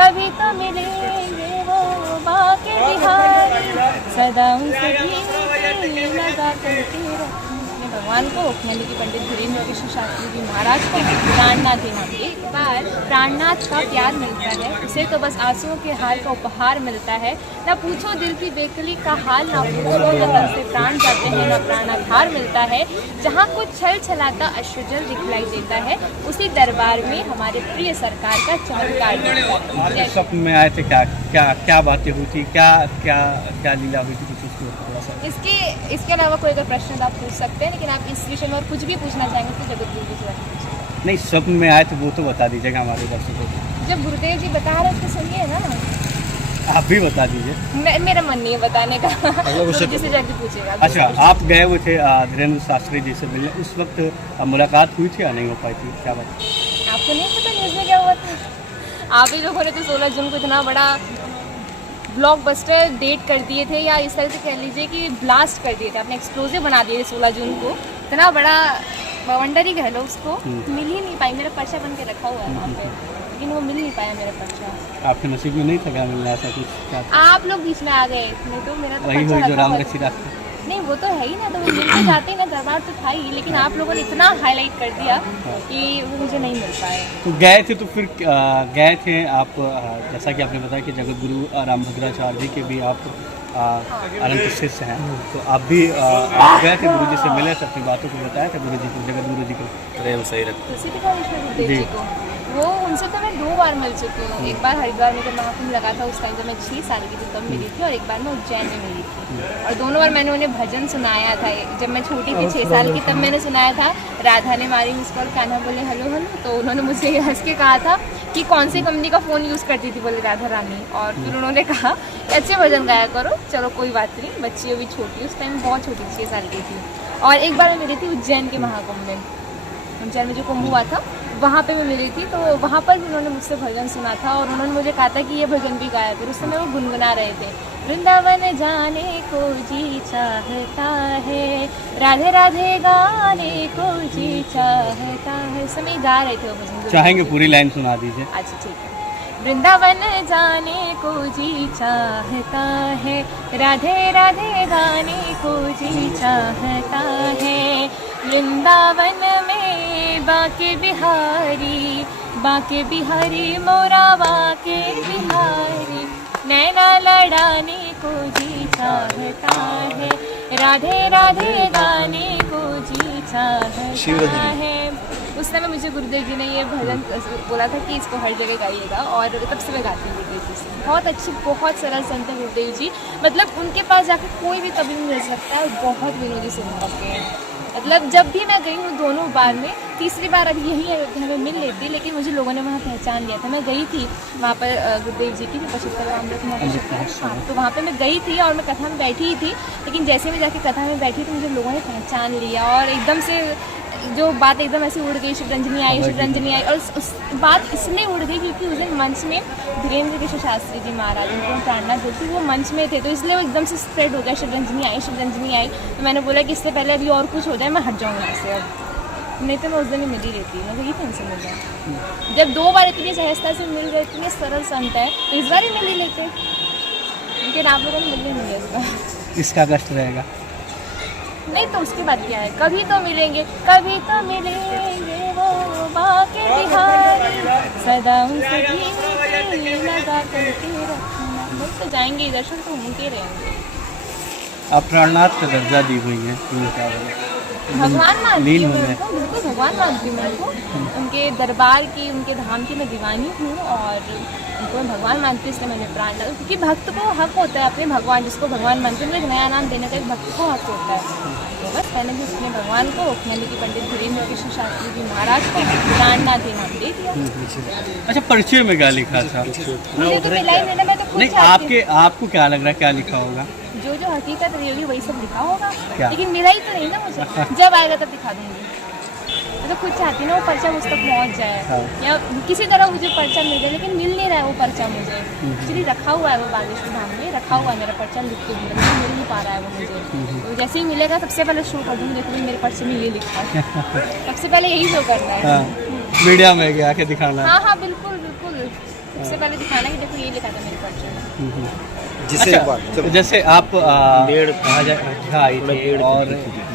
कभी तो मिलेंगे वो बाके बिहारी, सदा उनसे भी लगा करके रखना। भगवान को, उपनंदी की पंडित धीरेन्द्र कृष्ण शास्त्री जी महाराज को प्राणनाथ इनाम। एक बार प्राणनाथ का प्यार मिलता है, उसे तो बस आंसुओं के हार का उपहार मिलता है। ना पूछो दिल की बेकली का हाल, ना पूछो वतन से प्राण जाते हैं, ना प्राणाधार मिलता है। जहाँ कुछ छल छलाता अश्रुजल दिखलाई देता है, उसी दरबार में हमारे प्रिय सरकार का चमत्कार मिलता है। स्वप्न में आए थे, क्या क्या क्या बातें हुई थी, क्या क्या क्या लीला हुई थी, कुछ उसको थोड़ा सा। इसके अलावा कोई अगर प्रश्न आप पूछ सकते हैं, लेकिन आप इस विषय में और कुछ भी पूछना चाहेंगे तो जगत गुरु जी से पूछिए। नहीं, स्वप्न में आए थे वो तो बता दीजिएगा हमारे दर्शकों को। जब गुरुदेव जी बता रहे थे तो सुनिए ना। आप भी बता दीजिए। मेरा मन नहीं है बताने का, गुरु जी से जाके पूछेगा। अच्छा, आप गए हुए थे धीरेन्द्र शास्त्री जी से मिलने, उस वक्त मुलाकात हुई थी या नहीं हो पाई थी, क्या बात? आपको नहीं पता न्यूज़ में क्या हुआ था? आप ही लोगों ने तो 16 जून को इतना बड़ा ब्लॉकबस्टर डेट कर दिए थे, या इस तरह से कह लीजिए कि ब्लास्ट कर दिए थे, आपने एक्सप्लोजिव बना दिए थे 16 जून को। इतना बड़ा वंडर ही कह लो उसको, मिल ही नहीं पाई। मेरा पर्चा बन के रखा हुआ है वहाँ पे, लेकिन वो मिल नहीं पाया मेरा पर्चा। आपके नसीब में नहीं था क्या मिलना, ऐसा कुछ? आप लोग बीच में आ गए, नहीं तो मेरा तो वही पर्चा हुई जो रखा राम हुआ रची था। रात। नहीं, वो तो है ही ना, तो वो मिल के जाते ही ना, दरबार तो था ही, लेकिन आप लोगों ने इतना हाईलाइट कर दिया कि वो मुझे नहीं मिल पाए। तो गए थे, तो फिर गए थे आप, जैसा कि आपने बताया कि जगत गुरु रामभद्राचार्य जी के भी आप अनंत शिष्य हैं, तो आप भी आप गए थे, गुरु जी से मिले थे, अपनी बातों को बताया था गुरु जी को, जगत गुरु जी को प्रेम सही रखते उसी के गुरुदेव जी को, वो उनसे तो मैं 2 बार मिल चुकी हूँ। एक बार हरिद्वार में जब महाकुंभ लगा था, उस टाइम जब मैं 6 साल की थी तब मिली थी, और एक बार मैं उज्जैन में मिली थी। और दोनों बार मैंने उन्हें भजन सुनाया था। जब मैं छोटी थी 6 साल की, तब मैंने सुनाया था राधा ने मारी मिस कॉल, कान्हा बोले हेलो हेलो, तो उन्होंने मुझसे हंस के कहा था कि कौन सी कंपनी का फ़ोन यूज़ करती थी, बोले राधा रानी। और फिर उन्होंने कहा अच्छे भजन गाया करो, चलो कोई बात नहीं, बच्ची अभी छोटी, उस टाइम बहुत छोटी 6 साल की थी। और एक बार मैं मिली थी उज्जैन के महाकुंभ में, उज्जैन में जो कुंभ हुआ था वहाँ पे मैं मिली थी, तो वहाँ पर भी उन्होंने मुझसे भजन सुना था, और उन्होंने मुझे कहा था कि ये भजन भी गाया। फिर उस समय वो गुनगुना रहे थे, वृंदावन जाने को जी चाहता है, राधे राधे गाने को जी चाहता है, उस समय गा रहे थे वो भजन। चाहेंगे पूरी लाइन सुना दीजिए? अच्छा ठीक है। वृंदावन जाने को जी चाहता है, राधे राधे गाने को जी चाहता है, वृंदावन में बाके बिहारी मोरा बाके बिहारी, नैना लड़ाने को जी चाहता है, राधे राधे गाने को जी चाहता है। उस समय मुझे गुरुदेव जी ने ये भजन बोला था कि इसको हर जगह गाइएगा, और तब से मैं गाती हूँ गुरुदेव जी से। बहुत अच्छी, बहुत सरल संत है गुरुदेव जी, मतलब उनके पास जाकर कोई भी कभी नहीं मिल सकता है, बहुत विनोदी स्वभाव के हैं। मतलब जब भी मैं गई हूँ दोनों बार में, तीसरी बार अभी यही अयोध्या में मिल लेती, लेकिन मुझे लोगों ने वहाँ पहचान लिया था। मैं गई थी वहाँ पर गुरुदेव जी की जो पचहत्तर अमृत महोत्सव है, हाँ, तो वहाँ पे मैं गई थी और मैं कथा में बैठी ही थी, लेकिन जैसे मैं जाके कथा में बैठी तो मुझे लोगों ने पहचान लिया, और एकदम से जो बात एकदम ऐसी उड़ गई, शिवरंजनी आई, और उस बात इसलिए उड़ गई क्योंकि उस दिन मंच में धीरेन्द्र कृष्ण शास्त्री जी महाराज, उनको प्रार्थना जो थी वो मंच में थे, तो इसलिए वो एकदम से स्प्रेड हो गया, शिवरंजनी आई। तो मैंने बोला कि इससे पहले अभी और कुछ हो जाए, मैं हट जाऊँगा यहाँ से, अब नहीं तो मैं उस दिन ही मिल ही रहती, मैं वही टेंशन मिल जाए। जब 2 बार इतनी सहजता से मिल गए, इतने सरल संत है, तो इस बार ही मिल ही लेते, लेकिन आप लोगों ने मिलने नहीं है इस बार। इसका कष्ट रहेगा नहीं तो उसके बाद क्या है, कभी तो मिलेंगे वो बाके बिहारी, सदा उनसे भी लगा करके रखना। लोग तो जाएंगे, दर्शन तो उनके रहेंगे। आप प्राणनाथ का दर्जा दी हुई हैं, भगवान मानती हूँ मैं उनको, बिल्कुल भगवान मानती हूँ मैं उनको, उनके दरबार की, उनके धाम की मैं दीवानी हूँ, और उनको मैं भगवान मानती हूँ, इसलिए मैंने प्राण डाला। क्योंकि भक्त को हक होता है अपने भगवान, जिसको भगवान मानते हैं, एक नया नाम देने का एक भक्त को हक होता है। तो बस मैंने भी अपने भगवान को, उपनंदी की पंडित धीरेन्द्र कृष्ण शास्त्री जी महाराज को प्राणनाथ इनाम दे दिया। अच्छा, परिचय में क्या लिखा था? मुझे तो मिला ही नहीं, मैं तो खुद नहीं, आपको क्या लग रहा है क्या लिखा होगा? जो हकीकत रही होगी वही सब लिखा होगा, क्या? लेकिन मिला ही तो नहीं ना मुझे, जब आएगा तब दिखा दूंगी। मैं तो खुद चाहती ना वो पर्चा मुझ तक पहुँच जाए, हाँ। या किसी तरह मुझे पर्चा मिल जाए, लेकिन मिल नहीं रहा है वो पर्चा मुझे। एक्चुअली रखा हुआ है वो बागेश्वर धाम में, रखा हुआ है मेरा पर्चा लिख के, मिल नहीं पा रहा है वो मुझे। तो जैसे ही मिलेगा सबसे पहले शो कर दूँगी, देखो मेरे पर्चे में ये लिखा है, सबसे पहले यही शो करना है। मीडिया में आके दिखाना है। हाँ बिल्कुल, उससे पहले दिखाना कि देखो ये लिखा था मेरे पर्चे में। जिसे अच्छा, जैसे आप आई थी और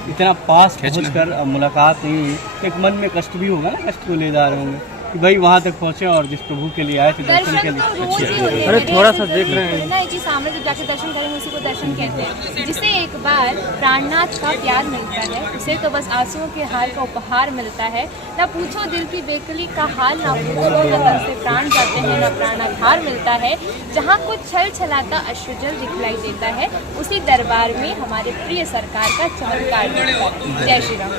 इतना पास पहुंचकर मुलाकात हुई, एक मन में कष्ट भी होगा ना, कष्ट को ले जा रहे होंगे कि भाई वहाँ तक पहुँचे और जिस प्रभु के लिए आए थे दर्शन के दर्शन तो लिए। रोज ही होते हैं। अरे थोड़ा सा देख रहे हैं। ना जी, सामने जब जाके दर्शन करेंगे उसी को दर्शन कहते हैं। जिसे एक बार प्राणनाथ का प्यार मिलता है, उसे तो बस आंसुओं के हार का उपहार मिलता है। ना पूछो दिल की बेकली का हाल, ना पूछो ना तन से प्राण जाते हैं, ना प्राणाधार मिलता है। जहाँ कुछ छल छलाता अश्रुजल दिखलाई देता है, उसी दरबार में हमारे प्रिय सरकार का चमत्कार मिलता है। जय श्री राम।